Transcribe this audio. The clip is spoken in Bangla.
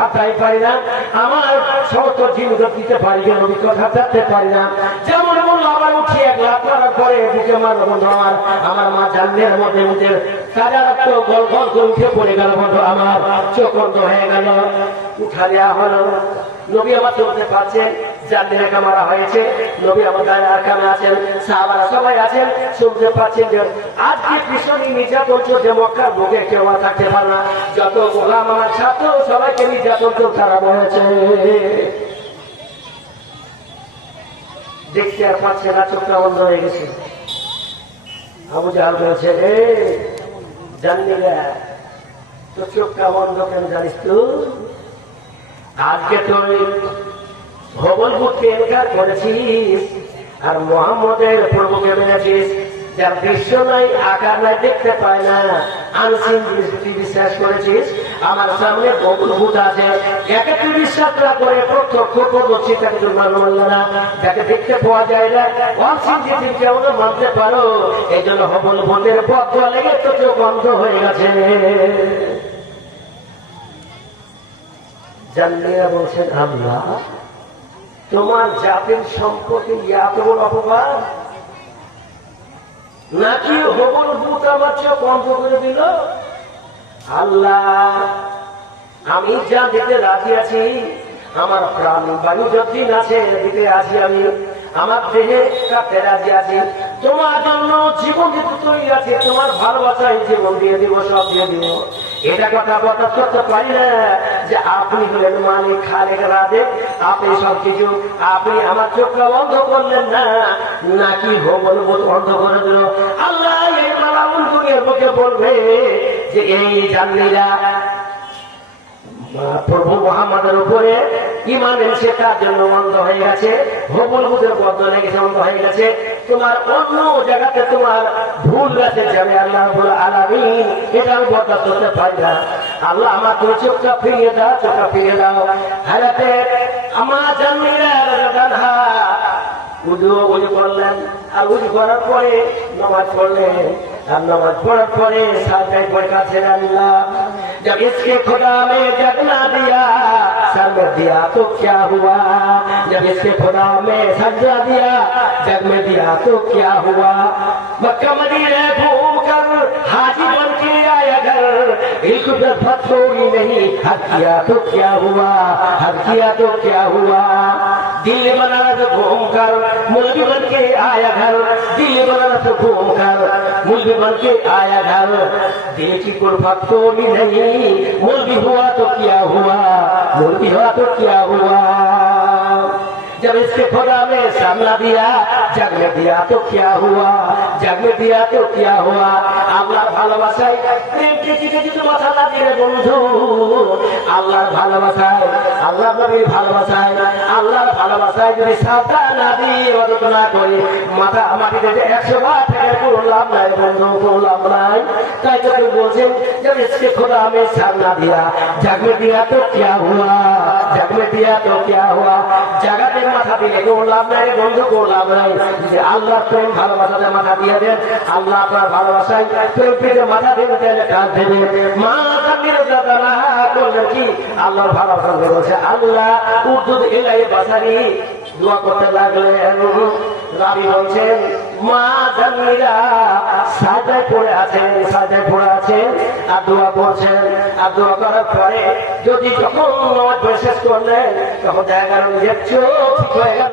ছাড়তে পারি না, আমার সমস্ত জীবিত দিতে পারি না, নবীর কথা ছাড়তে পারি না। যেমন বললো আবার উঠি এক লাখ মারার পরে বুকে মারো বন্ধু আমার মা জানলের মধ্যে মধ্যে সারা রক্ত গল গল করে উঠে পড়ে গেল বন্ধু আমার, চোখ বন্ধ হয়ে গেল, উঠা দেওয়া হলো। নবী আমার চলতে পারছেন, জানলে মারা হয়েছে, নবী আমার গায়ে আরকামে আছেন, সাহাবারা সবাই আছেন, শুনতে পাচ্ছেন যে আজকে ভীষণ নির্যাতন চলছে মক্কার বুকে, কেউ আর থাকতে পারে না, যত গোলাম আমার ছাত্র সবাইকে নির্যাতন খারাপ হয়েছে। দেখতে আর পাচ্ছে না, চোখটা বন্ধ হয়ে গেছে। আবু জাহাল বলছে, এ জানলি না তো চোখটা বন্ধ কেন জানিস তো? আজকে তুই ভগবতকে এনকার করেছিস আর মোহাম্মদের প্রভুকে মেনেছিস, যার দৃশ্য নাই, আকার নাই, দেখতে পায় না, আনসিন তুই বিশ্বাস করেছিস। আমার সামনে ভগবত আছে, একে তুই বিশ্বাস না করে প্রত্যক্ষ করছি, তাকে তুই মানল না, যাকে দেখতে পাওয়া যায় না, অনসিন যদি কেমন মানতে পারো। এই জন্য ভগবতের পথ লেগে তো চোখ বন্ধ হয়ে গেছে। জানলিয়া বলছেন, আল্লাহ তোমার জাতির সম্পত্তি এত বড় অপবাদ নাকি হবল ভূত আমার চোখ বন্ধ করে দিল? আল্লাহ আমি যা দিতে রাজি আছি, আমার প্রাণ বায়ু যতদিন আছে দিতে আছি, আমি আমার দেহে কাটতে রাজি আছি, তোমার জন্য জীবন দিতে তৈরি আছে, তোমার ভালোবাসায় জীবন দিয়ে দিব, সব দিয়ে দিব। এটা কথা বলতে করতে পারি না যে আপনি হলেন মালিক, খালেক, রাজেক, আপনি সবকিছু, আপনি আমার চোখটা বন্ধ করলেন না, নাকি হবল বন্ধ করে দিল? আল্লাহ এই মালাউল দুনিয়ার মুখে বলবে যে এই জানলিরা প্রভু মুহাম্মাদের উপরে ঈমান এনেছে, তার জন্য বন্ধ হয়ে গেছে, হবল বুঝের বন্ধ হয়ে গেছে, বন্ধ হয়ে গেছে। তোমার অন্য জায়গাতে তোমার ভুল আছে, যাবে আল্লাহ রাব্বুল আলামিন, এটা আমি বরদাস্ত করতে পারি না। আল্লাহ আমার তুমি চোখটা ফিরিয়ে দাও, চোখটা ফিরিয়ে দাও। হারাতে আমার জানলিরা উজু করলেন, আর উজু করার পরে নামাজ পড়লেন, আর নামাজ পড়ার পরে সাজদায় পড়ে কাছেন, আল্লাহ जब इसके खुदा में जग ना दिया सर में दिया तो क्या हुआ, जब इसके खुदा में सजदा दिया जग में दिया तो क्या हुआ, मक्का मदीने घूम कर हाजी बन के आया घर, इल्क पे छोड़ी नहीं, हद किया तो क्या हुआ, हद किया तो क्या हुआ, दिल बनारस घूम कर मुल्की बन के आया घर, दिल बनारस घूम कर मुल्की बन के आया घर, दिल की कुर्बत तोड़ी नहीं, मुल्की हुआ तो क्या हुआ, मुल्की हुआ तो क्या हुआ, जब इसके खुदा में सामना दिया जग में दिया तो क्या हुआ, जग में दिया तो क्या हुआ। আল্লাহর ভালোবাসায় প্রেম কেটে যদি মাথা না দিয়ে বন্ধু, আল্লাহর ভালোবাসায়, আল্লাহর নবীর ভালোবাসায়, আল্লাহর ভালোবাসায় যদি সাবধান না দিয়ে মদত না করে মাথা মাটিতে 100 বার থেকে কোনো লাভ নাই বন্ধু, কোনো লাভ নাই। তাই তো বলছেন जब इसके खुदा में सामना दिया जग में दिया तो क्या हुआ, जग में दिया तो क्या हुआ, জায়গাতে মাথা দিলে কোনো লাভ নাই বন্ধু, কোনো লাভ নাই। যে আল্লাহর প্রেম ভালোবাসাতে মাথা দিয়ে দেন, আল্লাহ আপনার ভালোবাসায় প্রেম পেতে মাথা দিয়ে দেন, কাজ দেবে মা করলেন কি আল্লাহর ভালোবাসা বলছে। আল্লাহ উর্দুদ এলাই বাসারি দোয়া করতে লাগলেন। রাবি বলছেন মা জানলিরা সাজায় পড়ে আছেন, সাজায় পড়ে আছেন আর দোয়া করছেন, আর দোয়া করার পরে যদি যখন নামাজ শেষ করলেন তখন দেখা গেল যে চোখ ঠিক হয়ে গেল।